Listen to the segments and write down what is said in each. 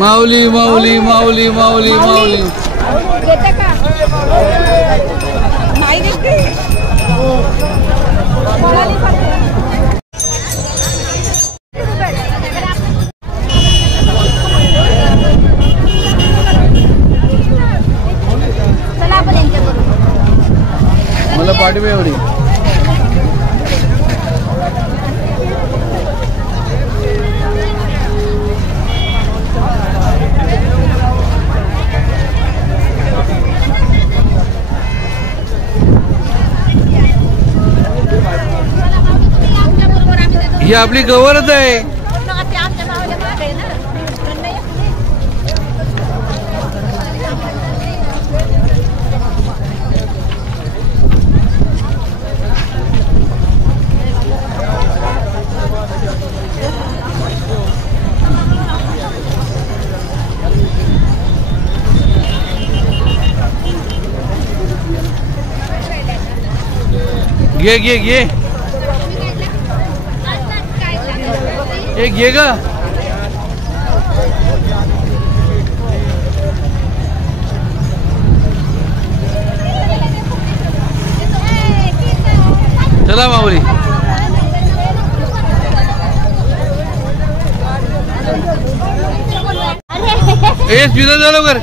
माऊली माऊली माऊली माऊली माऊली घेते का नाही घेते मला पाठी पे एवढी ही आपली गवरच आहे. घे घे घे एक घे ग चला माऊली पिझ्झा झालो कर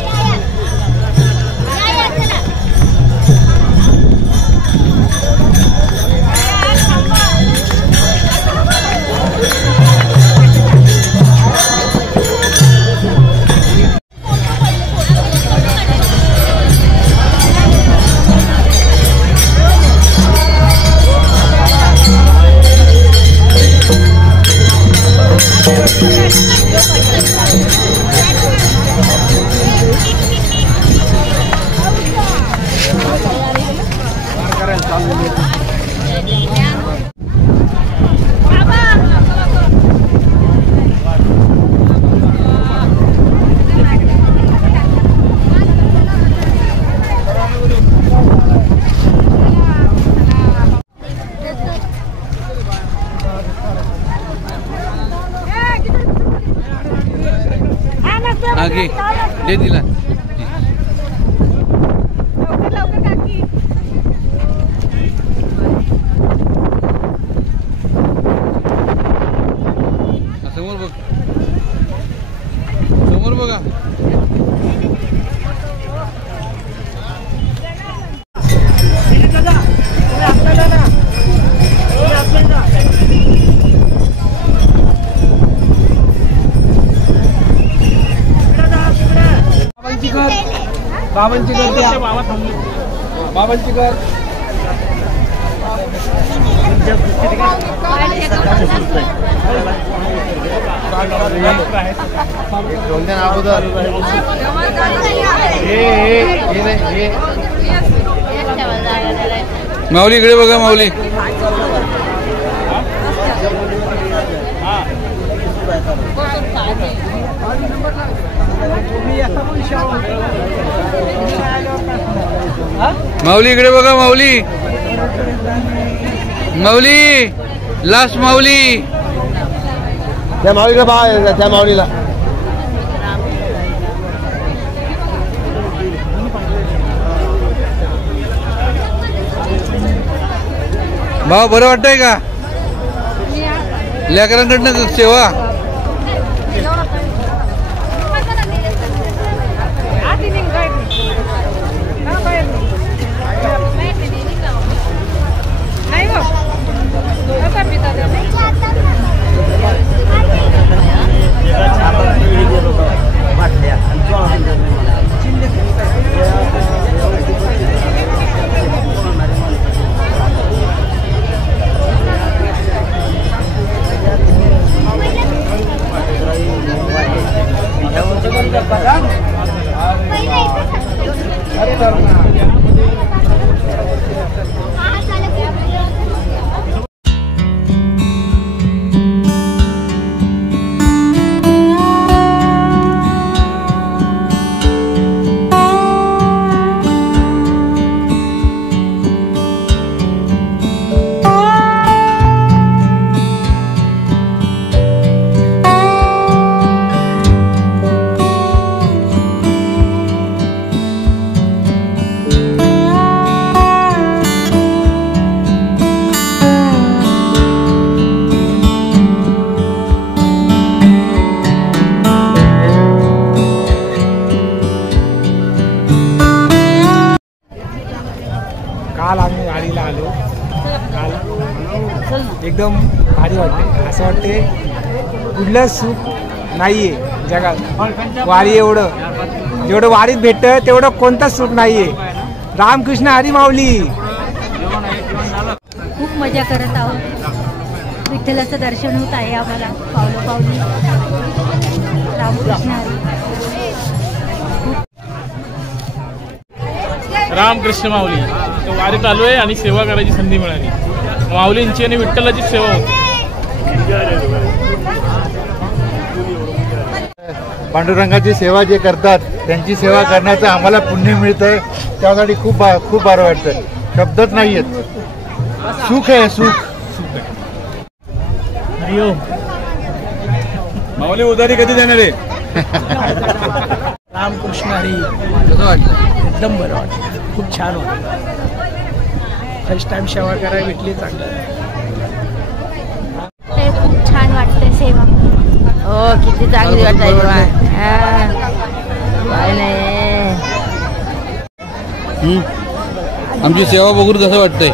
आगे दे दिला समोर बघ समोर बघा बाबांची घर बाबांची घर अगोदर माऊली इकडे बघा माऊली माऊली इकडे बघा माऊली माऊली लास्ट माऊली त्या माऊलीला बघा त्या माऊलीला भाऊ बरं वाटतंय का लेकरांकडनं सेवा एकदम भारी वाटते. असं वाटते कुठलं सुख नाहीये जगात वारी एवढं, जेवढं वारीत भेटतं तेवढं कोणतंच सुख नाहीये. रामकृष्ण हरी माऊली. खूप मजा करत आहोत. विठ्ठलाचं दर्शन होत आहे आम्हाला पावलं पावली. रामकृष्ण हरी. रामकृष्ण माऊली वारीत आलो आहे आणि सेवा करायची संधी मिळाली. माऊलींची आणि विठ्ठलाची सेवा होती. पांडुरंगाची सेवा जे करतात त्यांची सेवा करण्याचं आम्हाला पुण्य मिळतंय. त्यासाठी खूप बरं वाटतं. शब्दच नाही आहेत. सुख आहे सुख. माऊली उधारी कधी देणार आहे? रामकृष्ण हरी. कसं वाटलं? एकदम बरं वाटतं. खूप छान वाटतं. फर्स्ट टाइम सेवा करायला भेटली चांगलं. ते खूप छान वाटते सेवा. हो किती चांगली वाटायची. काय नाही. आमची सेवा बघून कसं वाटतंय?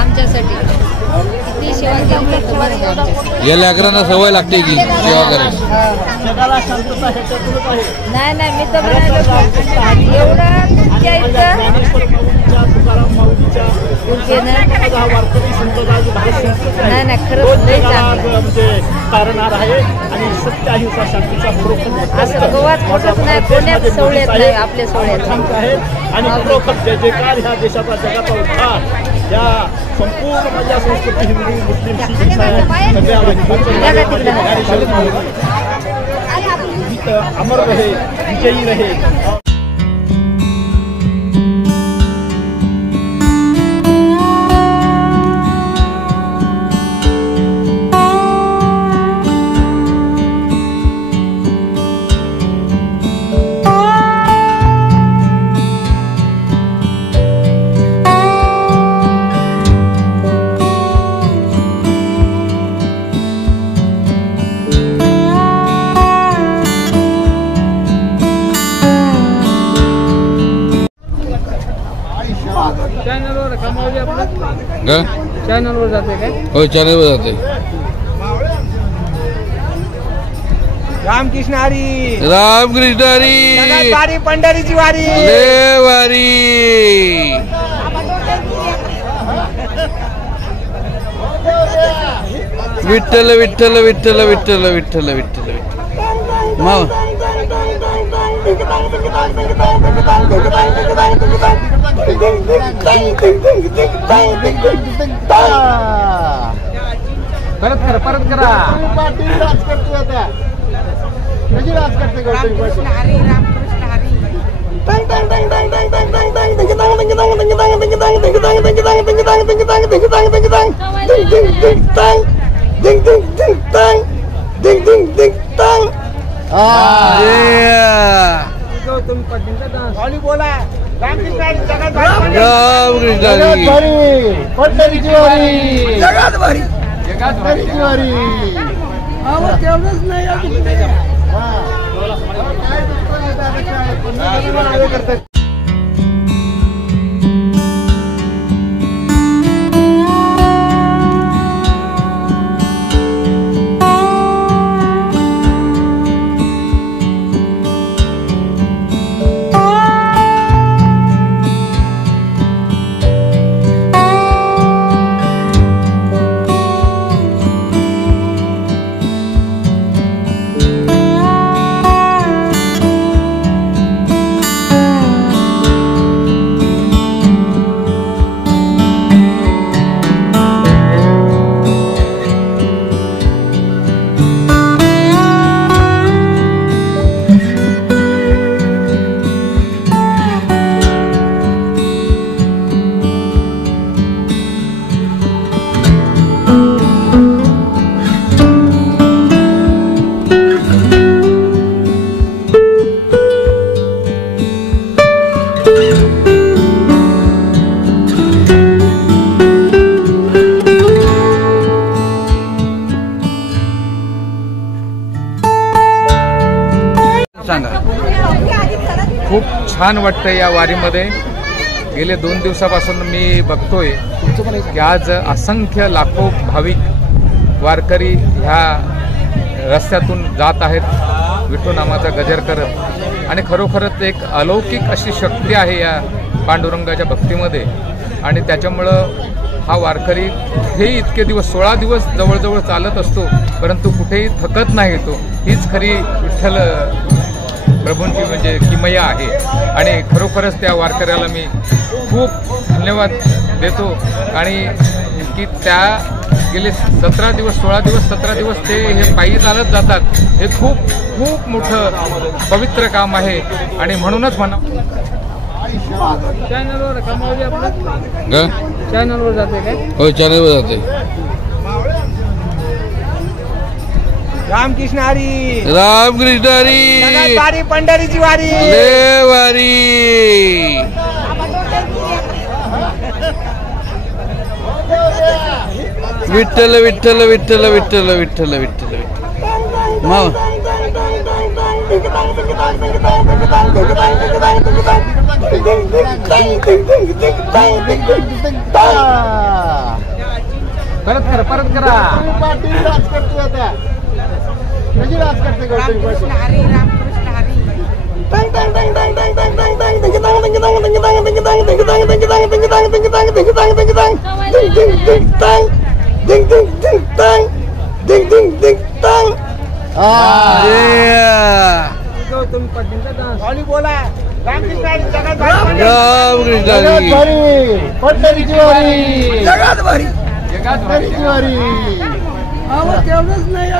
आमच्यासाठी किती सेवा केली. या लेकरांना सवय लागते की सेवा करायची. नाही मी तर एवढं नाही खरंच लई चांगलं आहे. आणि सत्य अहिंसा शांतीचा असं गोवात मोठंच नाही. पुण्यात सोहळ्यात नाही आपल्या सोहळ्यात आहे. आणि खरोखर जय जयकार ह्या देशाचा जगाचा उद्धार या संपूर्ण माझ्या संस्कृती हिंदू मुस्लिम शीख सगळ्या अमर रहे विजयी रहे. चॅनलवर जाते काय? हो चॅनलवर जाते. रामकृष्ण हरी. रामकृष्ण हरी. वारी पंढरीची वारी. ले वारी. विठ्ठल विठ्ठल विठ्ठल विठ्ठल विठ्ठल विठ्ठल माव. परत करा. बोला. जगात भारी. तेवढंच नाही. सांगा. खूप छान वाटतं या वारीमध्ये. गेले 2 दिवसापासून मी बघतोय की आज असंख्य लाखो भाविक वारकरी ह्या रस्त्यातून जात आहेत विठू नामाचा गजर करत, आणि खरोखरच एक अलौकिक अशी शक्ती आहे या पांडुरंगाच्या भक्तीमध्ये. आणि त्याच्यामुळं हा वारकरी कुठेही इतके दिवस 16 दिवस जवळजवळ चालत असतो, परंतु कुठेही थकत नाही तो. हीच खरी विठ्ठल प्रभूंची म्हणजे किमया आहे. आणि खरोखरच त्या वारकऱ्याला मी खूप धन्यवाद देतो. आणि की त्या गेले 17 दिवस 16 दिवस 17 दिवस ते हे पायी चालत जातात, हे खूप खूप मोठं पवित्र काम आहे. आणि म्हणूनच म्हणा चॅनलवर कमावली आपलं चॅनलवर जाते काय? हो, चॅनलवर जाते. रामकृष्ण हरी, रामकृष्ण हरी, वारी पंढरीची वारी, ले वारी. विठ्ठल विठ्ठल विठ्ठल विठ्ठल विठ्ठल विठ्ठल मग परत करा. बोला रामकृष्ण पंढरीची वारी, जगात वारी, पंढरीची वारी. तेवढंच नाही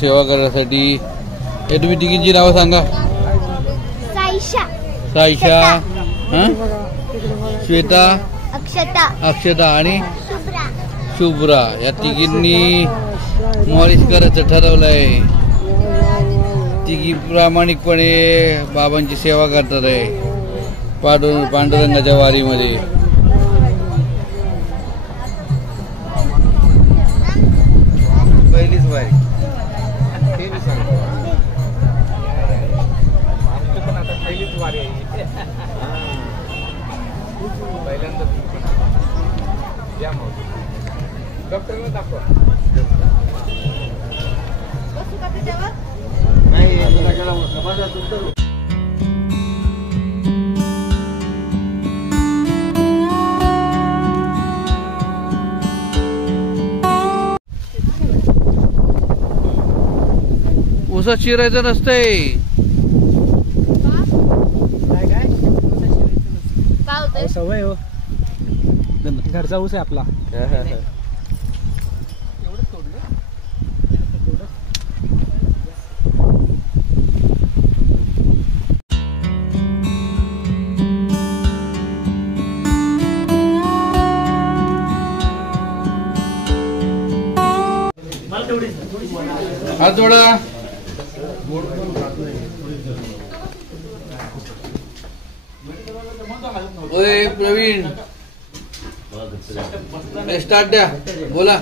सेवा करण्यासाठी तुम्ही तिघींची नावं सांगा. साईशा, श्वेता, अक्षता आणि शुभ्रा या तिघींनी मॉलिश करायचं ठरवलंय. तिघी प्रामाणिकपणे बाबांची सेवा करतात आहे पांडुरंगाच्या वारीमध्ये. पहिलीच वारी पहिलीच वारी आहे. पहिल्यांदा या मग डॉक्टरला दाखवा. ऊसा चिरायचं नसतंय. सवय हो, घरचा ऊस आहे आपला. हात जोडा. ओय प्रवीण, स्टार्ट द्या, बोला.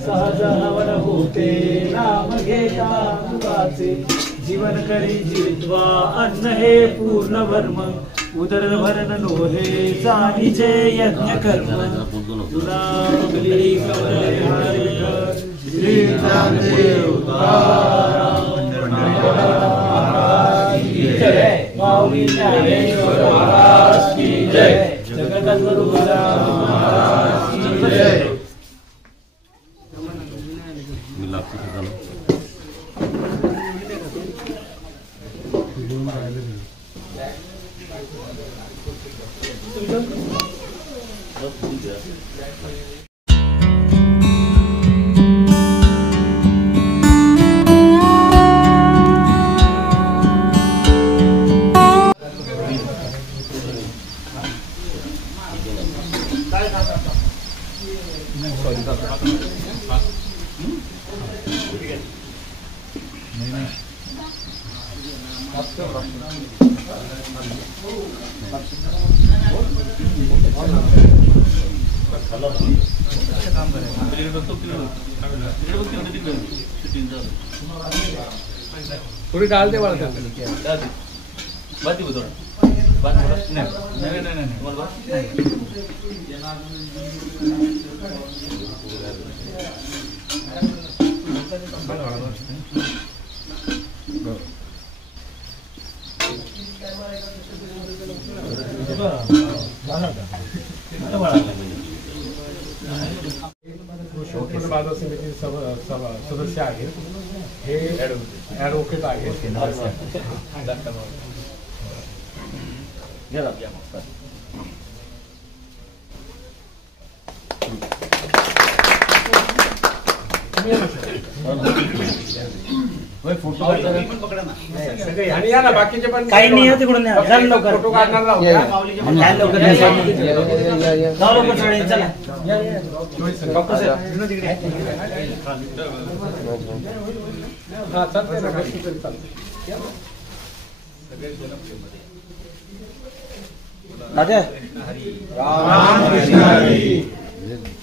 सहज हवन होते नाम घेता मुखाचे, जीवन करी जित्वा अन्न हे पूर्ण वर्म, उदर भरण नोहे जाणीचे यज्ञ कर्म, तुला मंगली कवले हरिहर श्री ज्ञानदेव महाराज की जय, माऊली ज्ञानेश्वर महाराज की जय, जगद्गुरु महाराज की जय. थोडी डाल दे वाला बाजार समिती सदस्य आहेत हे ॲडव्होकेट आहेत आणि या ना बाकीचे पण काही नाही आहे तिकडून लवकर फोटो काढणार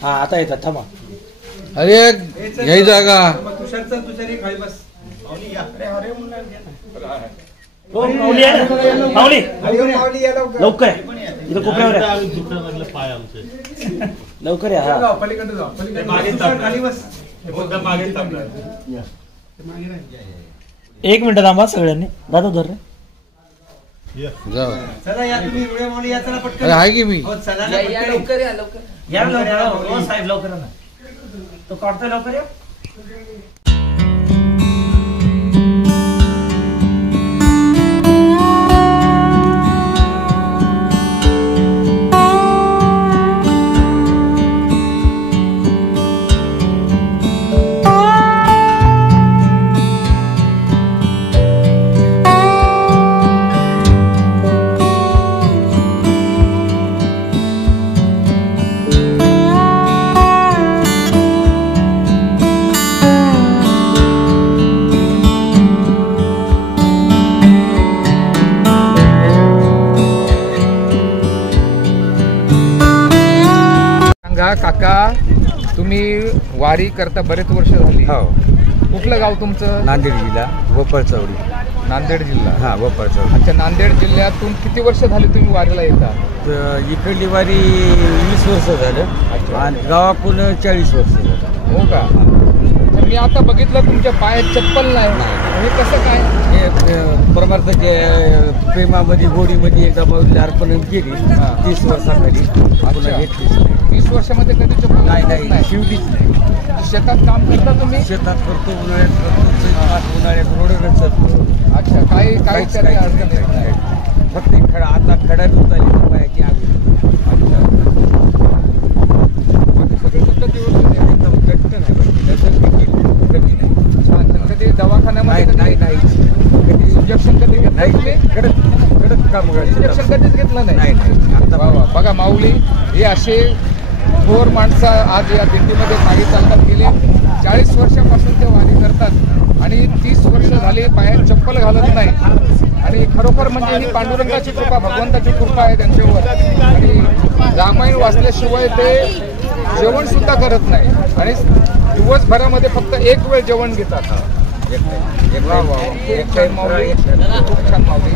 हा आता येतात थांबा. अरे घ्याय जागा तुषारी खाली बस. माऊली लवकर इथं कोपऱ्यावर लवकर या. पलीकडे जाऊ खाली बस. एक मिनिट थांबा सगळ्यांनी. दादा धर रे. चला या तुम्ही एवढ्या माऊली या चला पटकन. अरे आहे की मी लवकर या लवकर या लवकर साहेब लवकर ना तो काढतोय लवकर या. काका तुम्ही वारी करता बरेच वर्ष झाली. हो. कुठलं गाव तुमचं? नांदेड जिल्हा वपळ चौडी. नांदेड जिल्हा. हा वपळ चौडी. अच्छा नांदेड जिल्ह्यातून किती वर्ष झाली तुम्ही वारीला येता? इकडली वारी 20 वर्ष झालं आणि गावाकडून 40 वर्ष झालं. हो का? मी आता बघितलं तुमच्या पायात चप्पल नाही. हे कसं काय? हे परमार्थाचे प्रेमामध्ये गोडीमध्ये एकदा बाजूला अर्पण केली 30 वर्षाखाली पुन्हा घेतलीच. 20 वर्षामध्ये कधी चप्पल नाही शिवलीच नाही. शेतात काम करता तुम्ही? शेतात करतो उन्हाळ्यात रोडवरच करतो. अच्छा काही अडचण येत नाही. फक्त खडा आता खडा उचलली पायाची आग. कधी दवाखान्यामध्ये नाही इंजेक्शन कधी घेतलं नाही. कडक काम इंजेक्शन कधीच घेतलं नाही. बघा माऊली हे असे थोर माणसं आज या दिंडीमध्ये मागे चालतात गेले. 40 वर्षापासून ते वारी करतात आणि 30 वर्ष झाली पायात चप्पल घालत नाही. आणि खरोखर म्हणजे ही पांडुरंगाची कृपा भगवंताची कृपा आहे त्यांच्यावर. आणि रामायण वाचल्याशिवाय ते जेवण सुद्धा करत नाही आणि दिवसभरामध्ये फक्त एक वेळ जेवण घेतात. खूप छान माऊली.